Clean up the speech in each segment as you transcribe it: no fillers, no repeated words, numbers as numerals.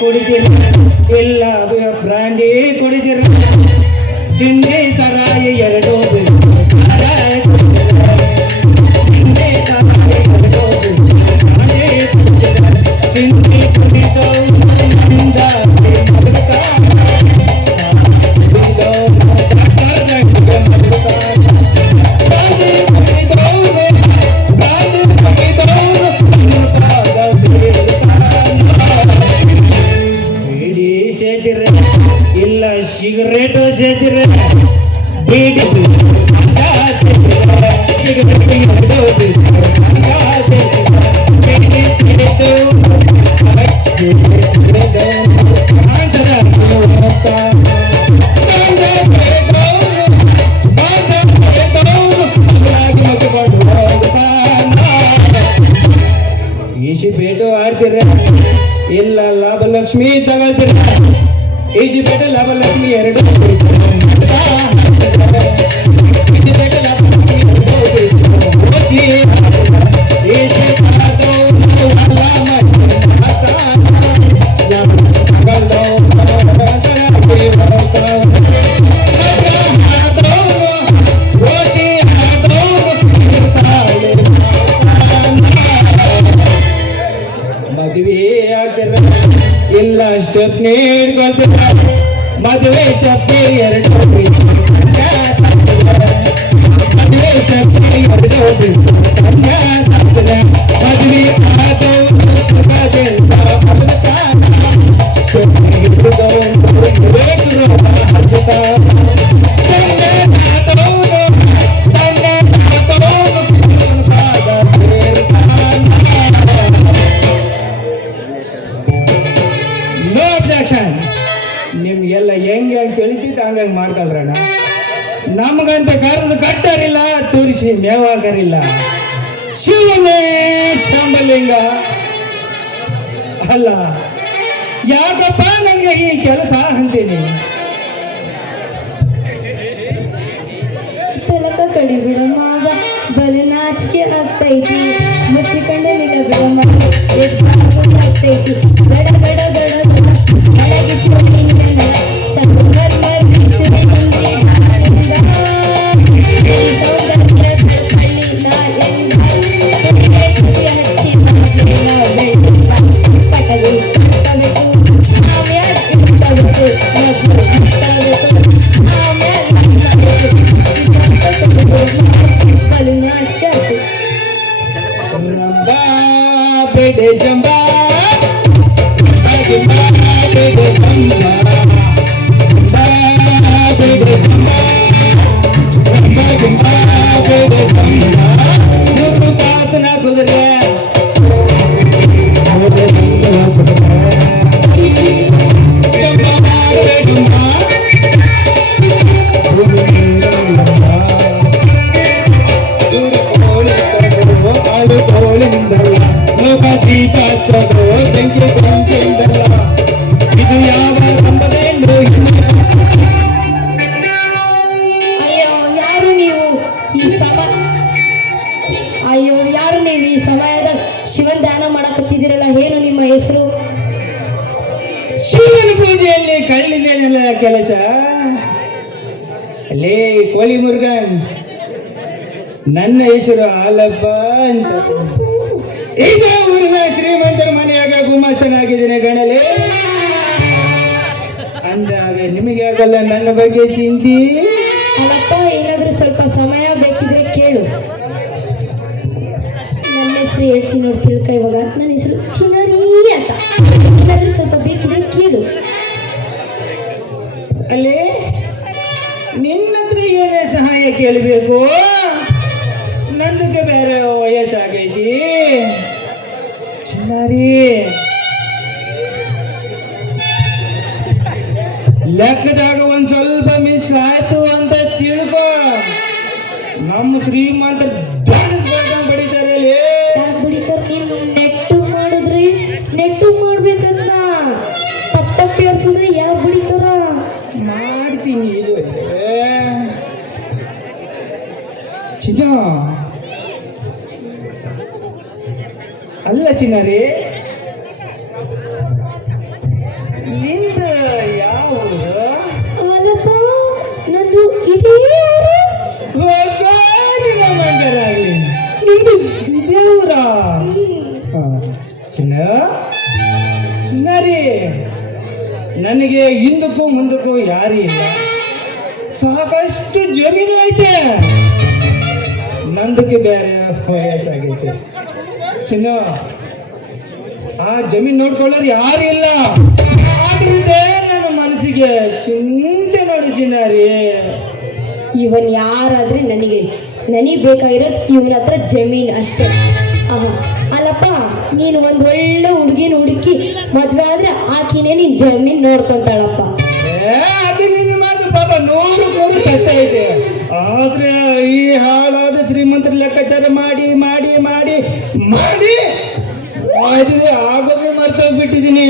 ಕುಡಿತೀರಿ ಇಲ್ಲ ಬ್ರಾಂಡಿ ಕುಡಿದಿರ ಚಿಂದಿ ಸರಾಯ ಎರಡು ಚಿಂದಿ ಕುಡಿದು ಇಲ್ಲ ಸಿಗರೇಟ್ ಸೇತಿರ ಬೀಡಿ ಈಶಿಪೇಟು ಆಡ್ತೀರ ಇಲ್ಲ ಲಾಭಲಕ್ಷ್ಮಿ ತಗೊಳ್ತೀರ ಈಶಿಪೇಟೆ ಲಾಭಲಕ್ಷ್ಮಿ ಎರಡು ಮದುವೆ ಆಗ್ತಿರ ಇಲ್ಲ ಸ್ಟೆಪ್ನಿ ಹಿಡ್ಕೊಳ್ತಿರ ಮದುವೆ ಸ್ಟೆಪ್ನಿ ಎರಡು ಮದುವೆ ಸ್ಟೆಪ್ನಿ ಎರಡು ಮದುವೆ ನಿಮ್ಗೆಲ್ಲ ಹೆಂಗೆ ಅಂತ ತಿಳಿತಿತ್ತು ಹಂಗಾಗಿ ಮಾಡ್ಕೊಳ್ರಣ್ಣ. ನಮಗಂತ ಕರೆದು ಕಟ್ಟರಿಲ್ಲ, ತೋರಿಸಿ ಮೇವಾಗರಿಲ್ಲ. ಶಿವನೇ ಶಂಬಲಿಂಗ ಅಲ್ಲ ಯಾಕಪ್ಪ ನಂಗೆ ಈ ಕೆಲಸ ಅಂತೀನಿ. ತಿಲಕ ಕಡಿ ಬಿಡಮ್ಮ, ಬಲೆ ನಾಚಿಕೆ ಆಗ್ತೈತಿ, ಮುಚ್ಚಿಕೊಂಡೆ ನಿಲ್ಲ ಬಿಡಮ್ಮ, ಆಗ್ತೈತಿ ಗಡ ಗಡ ಗಡ ಬೇಡೆ ಜಂಬಾ ಕುದುರೆ ಇದು ಯಾವ ಸಂಬಂಧೆಯನ್ನು ಅಯ್ಯೋ ಯಾರು ನೀವು ಈ ಸಮಯದ ಶಿವನ್ ಧ್ಯಾನ ಮಾಡಕತ್ತಿದ್ದೀರಲ್ಲ, ಏನು ನಿಮ್ಮ ಹೆಸರು? ಶಿವನ ಪೂಜೆಯಲ್ಲಿ ಕಳ್ಳಿದೇನಲ್ಲ ಕೆಲಸ. ಅಲ್ಲೇ ಕೋಳಿ ಮುರುಗನ್, ನನ್ನ ಹೆಸರು ಹಾಲಪ್ಪ ಅಂತ. ಈಗ ಊರಿನ ಶ್ರೀಮಂತರ ಮನೆಯಾಗ ಗುಮಾಸ್ತನಾಗಿದ್ದೇನೆ ಗಣಲೆ. ಅಂದಾಗ ನಿಮಗೆ ಆಗಲ್ಲ ನನ್ನ ಬಗ್ಗೆ ಚಿಂತಿ. ಅಲ್ಲಪ್ಪ, ಏನಾದ್ರೂ ಸ್ವಲ್ಪ ಸಮಯ ಬೇಕಿದ್ರೆ ಕೇಳು. ನನ್ನ ಹೆಸರು ಹೇಳ್ತೀನಿ ನೋಡಿ, ತಿಳ್ಕ ಇವಾಗ. ನನ್ನ ಹೆಸರು ಚಿನ್ನರಿ ಅಂತ. ಏನಾದ್ರೂ ಸ್ವಲ್ಪ ಬೇಕಿದ್ರೆ ಕೇಳು. ಅಲ್ಲೇ ನಿನ್ನ ಹತ್ರ ಏನೇ ಸಹಾಯ ಕೇಳಬೇಕು? ನಂದಕ್ಕೆ ಬೇರೆ ವಯಸ್ಸಾಗೈತಿ ಚಿನ್ನಾರಿ. ಲೆಕ್ಕದಾಗ ಒಂದ್ ಸ್ವಲ್ಪ ಮಿಸ್ ಆಯ್ತು ಅಂತ ತಿಳ್ಕೊ. ನಮ್ಮ ಶ್ರೀಮಂತರು ಬಡಿತಾರೆ. ನೆಟ್ಟು ಮಾಡಿದ್ರಿ, ನೆಟ್ಟು ಮಾಡ್ಬೇಕಂತ ತಪ್ಪಿ ಅರ್ಸಿದ್ರೆ ಯಾರು ಬಡಿತಾರ? ಮಾಡ್ತೀನಿ ಇದು ಚಿನ್ನ. ಅಲ್ಲ ಚಿನ್ನಾರಿ, ನಿಂದ ಯಾವ ಊರು? ಅಲ್ಲಪ್ಪ ನಂದು ಇದೇ ಊರು. ಹೋಗೋದಿಲ್ಲ ಮಂಗರಾಗ್ಲಿ. ನಿಂದು ಇದೇ ಊರ? ಚಿನ್ನ ಚಿನ್ನಾರಿ, ನನಗೆ ಹಿಂದಕ್ಕೂ ಮುಂದಕ್ಕೂ ಯಾರು ಇಲ್ಲ. ಸಾಕಷ್ಟು ಜಮೀನು ಐತೆ, ನಂದಕ್ಕೆ ಬೇರೆ ವಯಸ್ಸಾಗೈತೆ. ಚಿನ್ನ, ಆ ಜಮೀನು ನೋಡ್ಕೊಳ್ಳೋರು ಯಾರು ಇಲ್ಲ. ಆದ್ರಿಂದ ನನ್ನ ಮನಸ್ಸಿಗೆ ಚಿಂತೆ ನೋಡಿ ಚಿನ್ನಾರಿ. ಇವನ್ ಯಾರಾದ್ರೆ ನನಗೆ ಬೇಕಾಗಿರೋದು ಇವನ ಹತ್ರ ಜಮೀನ್ ಅಷ್ಟೇ. ಅಲ್ಲಪ್ಪ ನೀನು ಒಂದು ಒಳ್ಳೆ ಹುಡುಗಿನ ಹುಡುಕಿ ಮದ್ವೆ ಆದ್ರೆ ಆಕಿನೇ ನಿನ್ ಜಮೀನ್ ನೋಡ್ಕೊಂತಾಳಪ್ಪ. ಅದು ನಿನ್ನ ಮಾತು ಪಾಪ 100 ಸತ್ಯ ಐತೆ. ಆದ್ರೆ ಈ ಹಾಳಾದ ಶ್ರೀಮಂತರ ಲೆಕ್ಕಾಚಾರ ಮಾಡಿ ಮಾಡಿ ಮಾಡಿ ಮಾಡಿ ಮದುವೆ ಆಗೋದೇ ಮರ್ತೋಗ್ಬಿಟ್ಟಿದೀನಿ.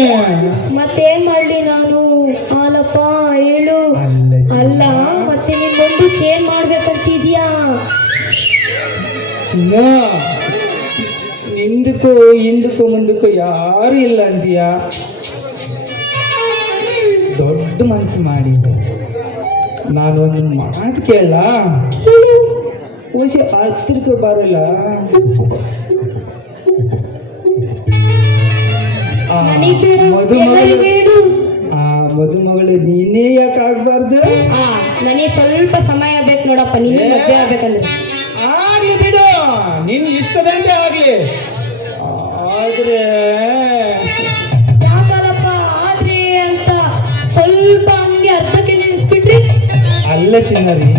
ಮತ್ತೇನ್ ಮಾಡ್ಲಿ ನಾನು? ಹಾಲಪ್ಪ ಹೇಳು. ಅಲ್ಲ ಮತ್ತೆ ನೀನ್ ಮುಂದಕ್ಕೆ ಏನ್ ಮಾಡ್ಬೇಕಂತಿದ್ಯಾ? ಚಿನ್ನ, ಹಿಂದಕ್ಕೂ ಹಿಂದಕ್ಕೂ ಮುಂದಕ್ಕೂ ಯಾರು ಇಲ್ಲ ಅಂತೀಯ. ದೊಡ್ಡ ಮನಸ್ಸು ಮಾಡಿ ನಾನೊಂದು ಮಾತು ಕೇಳ. ಹತ್ತಿರಕ್ಕೆ ಬರಲ್ಲ. ಮದುಮಗಳು ನೀನೇ ಯಾಕೆ ಆಗ್ಬಾರ್ದು? ನನಗೆ ಸ್ವಲ್ಪ ಸಮಯ ಬೇಕು ನೋಡಪ್ಪ, ನೀನು ಮದ್ವೆ ಆಗ್ಬೇಕಂದ್ರೆ. ಆಗ್ಲಿ ಬಿಡು, ನಿನ್ ಇಷ್ಟದಂತೆ ಆಗ್ಲಿ. ಆದ್ರೆ ಯಾಕಲ್ಲಪ್ಪ ಆದ್ರೆ ಅಂತ ಸ್ವಲ್ಪ ಹಂಗೆ ಅರ್ಧಕ್ಕೆ ನೆನೆಸ್ಬಿಟ್ರಿ. ಅಲ್ಲ ಚಿನ್ನರಿ,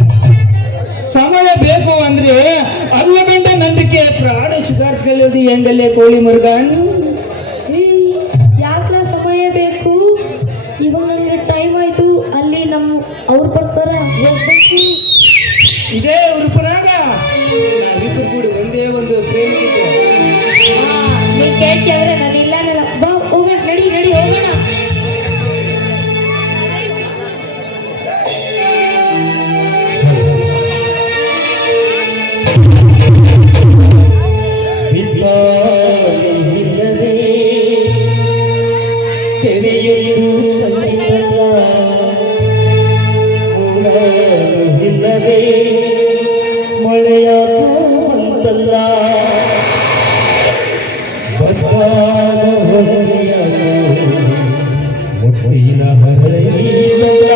ಸಮಯ ಬೇಕು ಅಂದ್ರೆ ಅಲ್ಲ ಗಂಡ ನಂದಕ್ಕೆ ಪ್ರಾಣ ಸುಧಾರಿಸ್ಕೊಳ್ಳೋದು ಎಂಡಲ್ಲೇ ಕೋಳಿ ಮುರುಗನ್. ಯಾಕೆ ಸಮಯ ಬೇಕು? ಇವಾಗ ನನಗೆ ಟೈಮ್ ಆಯ್ತು, ಅಲ್ಲಿ ಅವ್ರು ಬರ್ತಾರ, ಹೋಗ್ಬೇಕು. ಇದೇ ಉರುಪನಾಗ ನಾವಿಬ್ಬರು ಕೂಡ ಒಂದೇ ಒಂದು ಪ್ರೇಮಿಸಿದ್ದೆ. ನೀನ್ ಕೇಳ್ತಿ ಅಂದ್ರೆ ನಾನು ಇಲ್ಲ ಬಾ ಹೋಗೋಣ, ನಡಿ ನಡಿ ಹೋಗೋಣ. ಇಲ್ಲದೆ ಮಳೆಯ ಅಂತಲ್ಲ ಮುತ್ತಿನ ಹರಳಿಲ್ಲ.